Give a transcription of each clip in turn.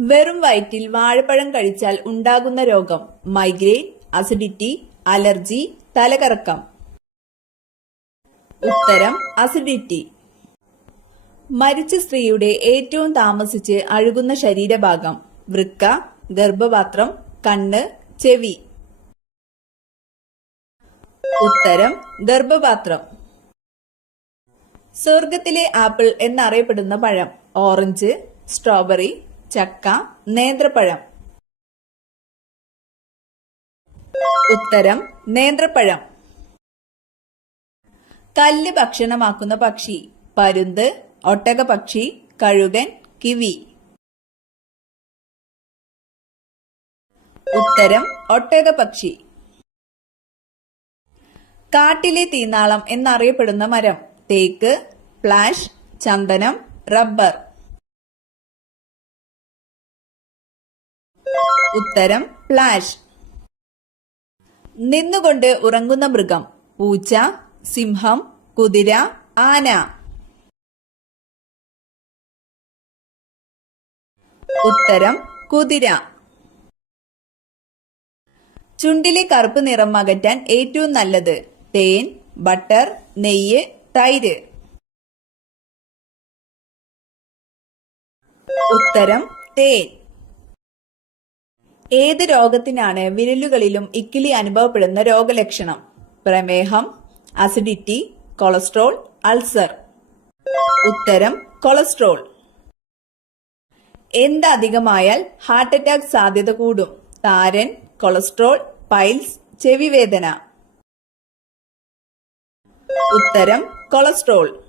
വെറും വയറ്റിൽ വാഴപ്പഴം കഴിച്ചാൽ ഉണ്ടാകുന്ന രോഗം മൈഗ്രെയിൻ, അസിഡിറ്റി, അലർജി, തലകറക്കം. ഉത്തരം അസിഡിറ്റി. മരിച്ച സ്ത്രീയുടെ ഏറ്റവും താമസിച്ച് അഴുകുന്ന ശരീരഭാഗം വൃക്ക, ഗർഭപാത്രം, കണ്ണ്, ചെവി. ഉത്തരം ഗർഭപാത്രം. സ്വർഗത്തിലെ ആപ്പിൾ എന്നറിയപ്പെടുന്ന പഴം ഓറഞ്ച്, സ്ട്രോബെറി, ചക്ക, നേന്ത്രപ്പഴം. ഉത്തരം നേന്ത്രപ്പഴം. കല്ല് ഭക്ഷണമാക്കുന്ന പക്ഷി പരുന്ത്, ഒട്ടകപക്ഷി, കഴുകൻ, കിവി. ഉത്തരം ഒട്ടകപക്ഷി. കാട്ടിലെ തീനാളം എന്നറിയപ്പെടുന്ന മരം തേക്ക്, പ്ലാഷ്, ചന്ദനം, റബ്ബർ. ഉത്തരം പ്ലാഷ്. നിന്നുകൊണ്ട് ഉറങ്ങുന്ന മൃഗം പൂച്ച, സിംഹം, കുതിര, ആന. ഉത്തരം കുതിര. ചുണ്ടിലെ കറുപ്പ് നിറം അകറ്റാൻ ഏറ്റവും നല്ലത് തേൻ, ബട്ടർ, നെയ്യ്, തൈര്. ഉത്തരം തേൻ. ഏത് രോഗത്തിനാണ് വിരലുകളിലും ഇക്കിളി അനുഭവപ്പെടുന്ന രോഗലക്ഷണം? പ്രമേഹം, അസിഡിറ്റി, കൊളസ്ട്രോൾ, അൾസർ. ഉത്തരം കൊളസ്ട്രോൾ. എന്ത് അധികമായാൽ ഹാർട്ട് അറ്റാക്ക് സാധ്യത കൂടും? താരൻ, കൊളസ്ട്രോൾ, പൈൽസ്, ചെവിവേദന. ഉത്തരം കൊളസ്ട്രോൾ.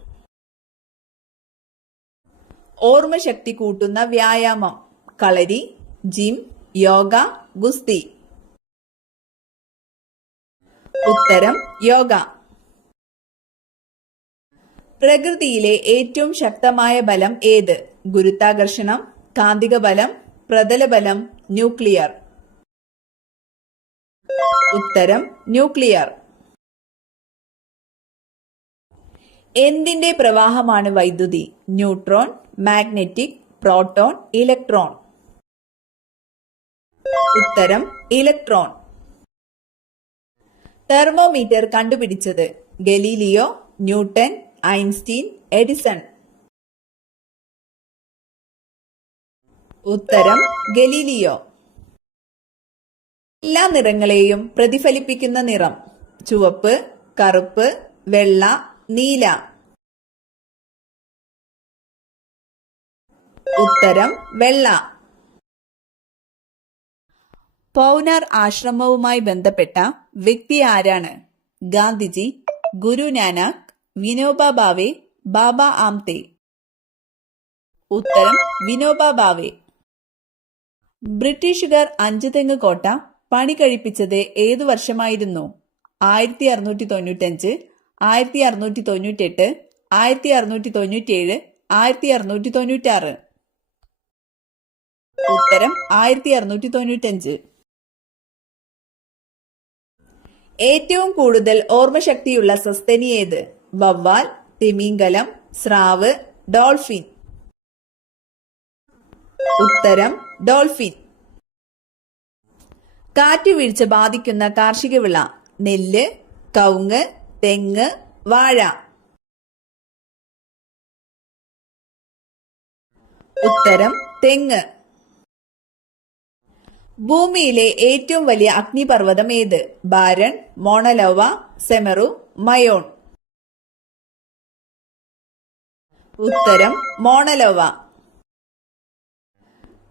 ഓർമ്മശക്തി കൂട്ടുന്ന വ്യായാമം കളരി, ജിം, യോഗ, ഗുസ്തി. ഉത്തരം യോഗ. പ്രകൃതിയിലെ ഏറ്റവും ശക്തമായ ബലം ഏത്? ഗുരുത്വാകർഷണം, കാന്തിക ബലം, പ്രതലബലം, ന്യൂക്ലിയർ. ഉത്തരം ന്യൂക്ലിയർ. എന്തിന്റെ പ്രവാഹമാണ് വൈദ്യുതി? Neutron, magnetic, proton, electron. ഉത്തരം ഇലക്ട്രോൺ. തെർമോമീറ്റർ കണ്ടുപിടിച്ചത് ഗലീലിയോ, ന്യൂട്ടൺ, ഐൻസ്റ്റീൻ, എഡിസൺ. ഉത്തരം ഗലീലിയോ. എല്ലാ നിറങ്ങളെയും പ്രതിഫലിപ്പിക്കുന്ന നിറം ചുവപ്പ്, കറുപ്പ്, വെള്ള, നീല. ഉത്തരം വെള്ള. പൗനാർ ആശ്രമവുമായി ബന്ധപ്പെട്ട വ്യക്തി ആരാണ്? ഗാന്ധിജി, ഗുരു നാനാക്ക്, വിനോബ ഭാവെ, ബാബ ആംതെ. ഉത്തരം വിനോബ ഭാവെ. ബ്രിട്ടീഷുകാർ അഞ്ചുതെങ്ങ് കോട്ട പണി കഴിപ്പിച്ചത് ഏതു വർഷമായിരുന്നു? 1695, 1698, 1697, 1696. ഉത്തരം 1695. ഏറ്റവും കൂടുതൽ ഓർമ്മശക്തിയുള്ള സസ്തനി ഏത്? വവ്വാൽ, തിമിംഗലം, സ്രാവ്, ഡോൾഫിൻ. ഉത്തരം ഡോൾഫിൻ. കാറ്റുവീഴ്ച ബാധിക്കുന്ന കാർഷിക വിള നെല്ല്, കവുങ്ങ്, തെങ്ങ്, വാഴ. ഉത്തരം തെങ്ങ്. ഭൂമിയിലെ ഏറ്റവും വലിയ അഗ്നിപർവ്വതം ഏത്? ബാരൺ, മോണലോവ, സെമറു, മയോൺ. ഉത്തരം മോണലോവ.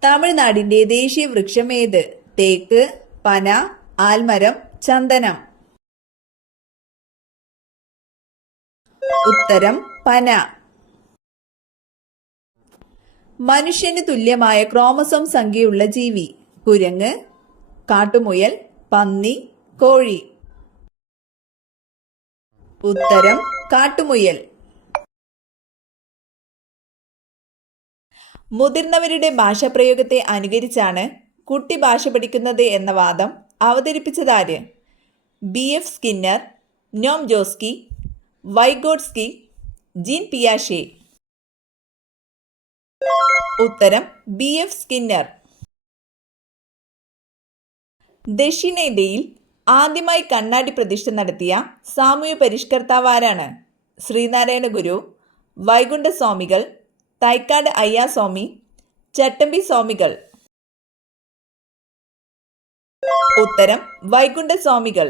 തമിഴ്നാടിന്റെ ദേശീയ വൃക്ഷം ഏത്? തേക്ക്, പന, ആൽമരം, ചന്ദനം. ഉത്തരം പന. മനുഷ്യന് തുല്യമായ ക്രോമസോം സംഖ്യയുള്ള ജീവി കുരങ്ങ്, കാട്ടുമുയൽ, പന്നി, കോഴി. ഉത്തരം കാട്ടുമുയൽ. മുതിർന്നവരുടെ ഭാഷാപ്രയോഗത്തെ അനുകരിച്ചാണ് കുട്ടി ഭാഷ പഠിക്കുന്നത് എന്ന വാദം അവതരിപ്പിച്ചതാര്? BF സ്കിന്നർ, നോം ജോസ്കി, വൈഗോട്സ്കി, ജീൻ പിയാഷെ. ഉത്തരം BF സ്കിന്നർ. ദക്ഷിണേന്ത്യയിൽ ആദ്യമായി കണ്ണാടി പ്രതിഷ്ഠ നടത്തിയ സാമൂഹ്യ പരിഷ്കർത്താവാരാണ്? ശ്രീനാരായണ ഗുരു, വൈകുണ്ഠ സ്വാമികൾ, തൈക്കാട് അയ്യാസ്വാമി, ചട്ടമ്പി സ്വാമികൾ. ഉത്തരം വൈകുണ്ഠ സ്വാമികൾ.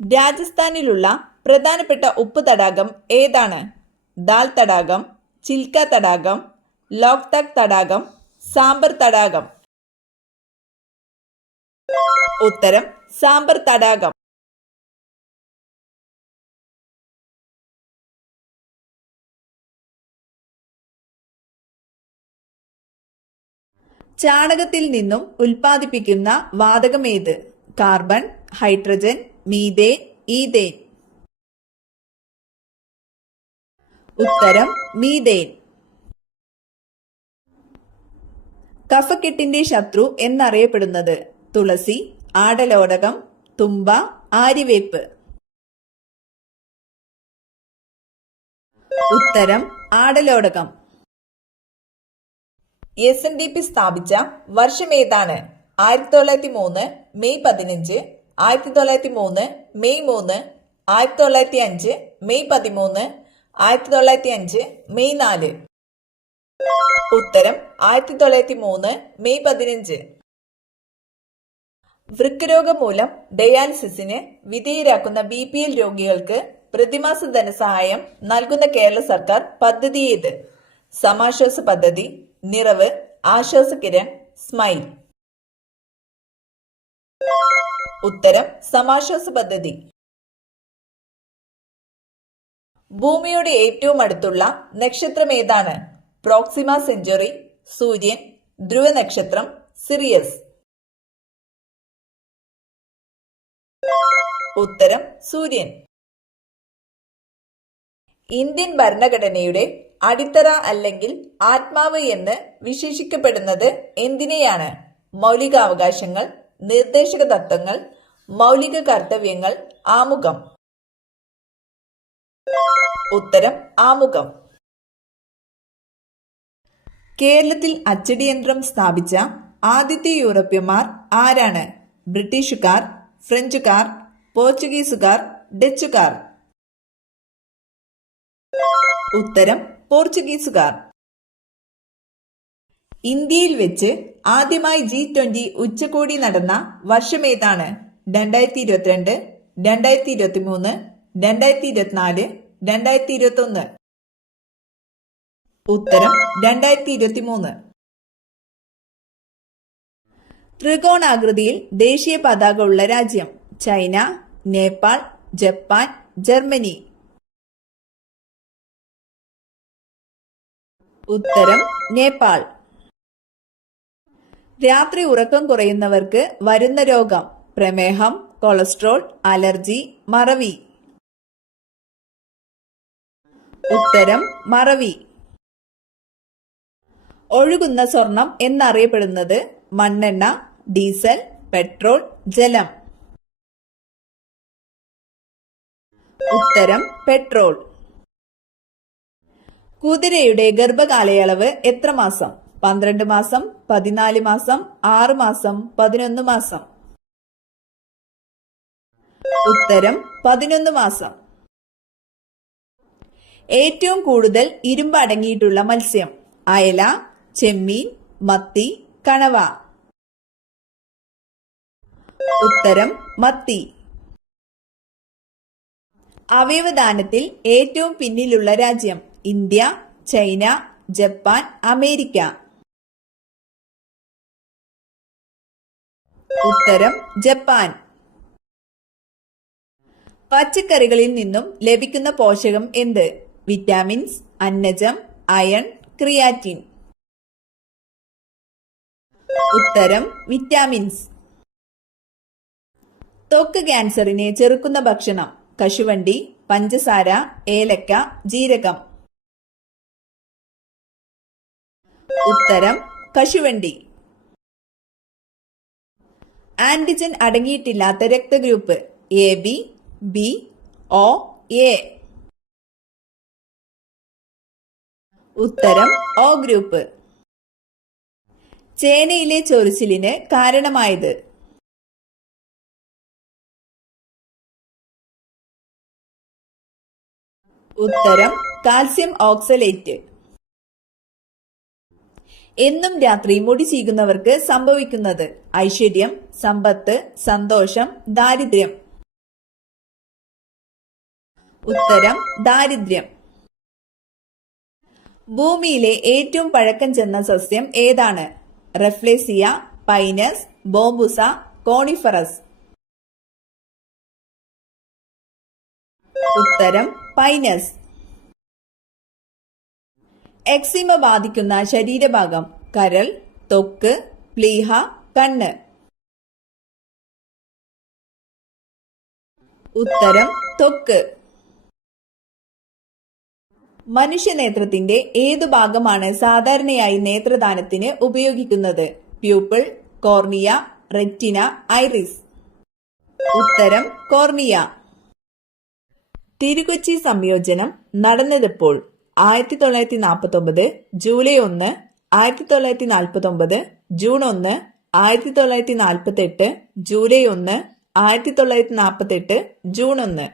രാജസ്ഥാനിലുള്ള പ്രധാനപ്പെട്ട ഉപ്പ് തടാകം ഏതാണ്? ദാൽ തടാകം, ചിൽക്ക തടാകം, ലോക്തക് തടാകം, സാമ്പർ തടാകം. ഉത്തരം സാമ്പർ തടാകം. ചാണകത്തിൽ നിന്നും ഉൽപ്പാദിപ്പിക്കുന്ന വാതകം ഏത്? Carbon, hydrogen, methane, ethane. ഉത്തരം മീഥേൻ. കഫക്കെട്ടിന്റെ ശത്രു എന്നറിയപ്പെടുന്നത്? തുളസി, ആടലോടകം, തുമ്പ, ആര്യവേപ്പ്. ഉത്തരം ആടലോടകം. SNDP സ്ഥാപിച്ച വർഷമേതാണ്? 1903 മെയ് 15, 1903 മെയ് 3, 1905 മെയ് 13, 1905 മെയ് 4. ഉത്തരം 1903 മെയ് 15. വൃക്കരോഗം മൂലം ഡയാലിസിസിന് വിധേയരാക്കുന്ന BPL രോഗികൾക്ക് പ്രതിമാസ ധനസഹായം നൽകുന്ന കേരള സർക്കാർ പദ്ധതി ഏത്? സമാശ്വാസ പദ്ധതി, നിറവ്, ആശ്വാസകിരൺ, സ്മൈൽ. ഉത്തരം സമാശ്വാസ പദ്ധതി. ഭൂമിയോട് ഏറ്റവും അടുത്തുള്ള നക്ഷത്രം ഏതാണ്? പ്രോക്സിമ സെഞ്ചുറി, സൂര്യൻ, ധ്രുവ നക്ഷത്രം, സിറിയസ്. ഉത്തരം സൂര്യൻ. ഇന്ത്യൻ ഭരണഘടനയുടെ അടിത്തറ അല്ലെങ്കിൽ ആത്മാവ് എന്ന് വിശേഷിക്കപ്പെടുന്നത് എന്തിനെയാണ്? മൗലികാവകാശങ്ങൾ, നിർദ്ദേശക തത്വങ്ങൾ, മൗലിക കർത്തവ്യങ്ങൾ, ആമുഖം. ഉത്തരം ആമുഖം. കേരളത്തിൽ അച്ചടിയന്ത്രം സ്ഥാപിച്ച ആദ്യത്തെ യൂറോപ്യന്മാർ ആരാണ്? ബ്രിട്ടീഷുകാർ, ഫ്രഞ്ചുകാർ, പോർച്ചുഗീസുകാർ, ഡച്ചുകാർ. ഉത്തരം പോർച്ചുഗീസുകാർ. ഇന്ത്യയിൽ വെച്ച് ആദ്യമായി G20 ഉച്ചകോടി നടന്ന വർഷമേതാണ്? 2022, 2023, 2024, 2021. ഉത്തരം 2023. ത്രികോണാകൃതിയിൽ ദേശീയ പതാക ഉള്ള രാജ്യം? China, Nepal, Japan, Germany. ഉത്തരം നേപ്പാൾ. രാത്രി ഉറക്കം കുറയുന്നവർക്ക് വരുന്ന രോഗം? പ്രമേഹം, കൊളസ്ട്രോൾ, അലർജി, മറവി. ഉത്തരം മറവി. ഒഴുകുന്ന സ്വർണം എന്നറിയപ്പെടുന്നത്? മണ്ണെണ്ണ, ഡീസൽ, പെട്രോൾ, ജലം. ഉത്തരം പെട്രോൾ. കുതിരയുടെ ഗർഭകാലയളവ് എത്ര മാസം? 12 മാസം, 14 മാസം, 6 മാസം, 11 മാസം. ഉത്തരം 11 മാസം. ഏറ്റവും കൂടുതൽ ഇരുമ്പ് അടങ്ങിയിട്ടുള്ള മത്സ്യം? അയല, ചെമ്മീൻ, മത്തി, കണവ. ഉത്തരം മത്തി. അവയവദാനത്തിൽ ഏറ്റവും പിന്നിലുള്ള രാജ്യം? India, China, Japan, America. ഉത്തരം ജപ്പാൻ. പച്ചക്കറികളിൽ നിന്നും ലഭിക്കുന്ന പോഷകം എന്ത്? വിറ്റാമിൻസ്, അന്നജം, അയൺ, ക്രിയാറ്റിൻ. ഉത്തരം വിറ്റാമിൻസ്. ത്വക്ക് ക്യാൻസറിനെ ചെറുക്കുന്ന ഭക്ഷണം? കശുവണ്ടി, പഞ്ചസാര, ഏലക്ക, ജീരകം. ഉത്തരം കശുവണ്ടി. ആന്റിജൻ അടങ്ങിയിട്ടില്ലാത്ത രക്തഗ്രൂപ്പ്? AB, B, O, A. ഉത്തരം O ഗ്രൂപ്പ്. ചേനയിലെ ചൊറിച്ചിലിന് കാരണമായത്? ഉത്തരം കാൽസ്യം ഓക്സലേറ്റ്. എന്നും രാത്രി മുടി ചീകുന്നവർക്ക് സംഭവിക്കുന്നത്? ഐശ്വര്യം, സമ്പത്ത്, സന്തോഷം, ദാരിദ്ര്യം. ഉത്തരം ദാരിദ്ര്യം. ഭൂമിയിലെ ഏറ്റവും പഴക്കം ചെന്ന സസ്യം ഏതാണ്? റെഫ്ലേസിയ, പൈനസ്, ബോംബുസ, കോണിഫറസ്. ഉത്തരം പൈനസ്. എക്സിമ ബാധിക്കുന്ന ശരീരഭാഗം? കരൾ, ത്വക്ക്, പ്ലീഹ, കണ്ണ്. ഉത്തരം ത്വക്ക്. മനുഷ്യനേത്രത്തിന്റെ ഏതു ഭാഗമാണ് സാധാരണയായി നേത്രദാനത്തിന് ഉപയോഗിക്കുന്നത്? Pupil, cornea, retina, iris. ഉത്തരം കോർണിയ. തിരുകൊച്ചി സംയോജനം നടന്നതെപ്പോൾ? 1949 ജൂലൈ 1, 1949 ജൂൺ 1, 1948 ജൂലൈ 1, 1948 ജൂൺ 1.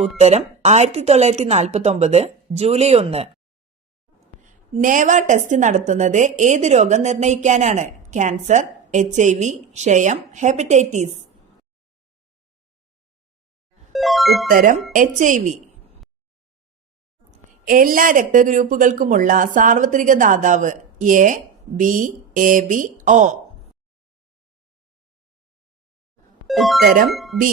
ഉത്തരം 1949 ജൂലൈ 1. നേവ ടെസ്റ്റ് നടത്തുന്നത് ഏത് രോഗം നിർണയിക്കാനാണ്? ക്യാൻസർ, HIV, ക്ഷയം, ഹെപ്പറ്റൈറ്റിസ്. ഉത്തരം HIV. എല്ലാ രക്തഗ്രൂപ്പുകൾക്കുമുള്ള സാർവത്രിക ദാതാവ്? A, B, AB, O. ഉത്തരം B.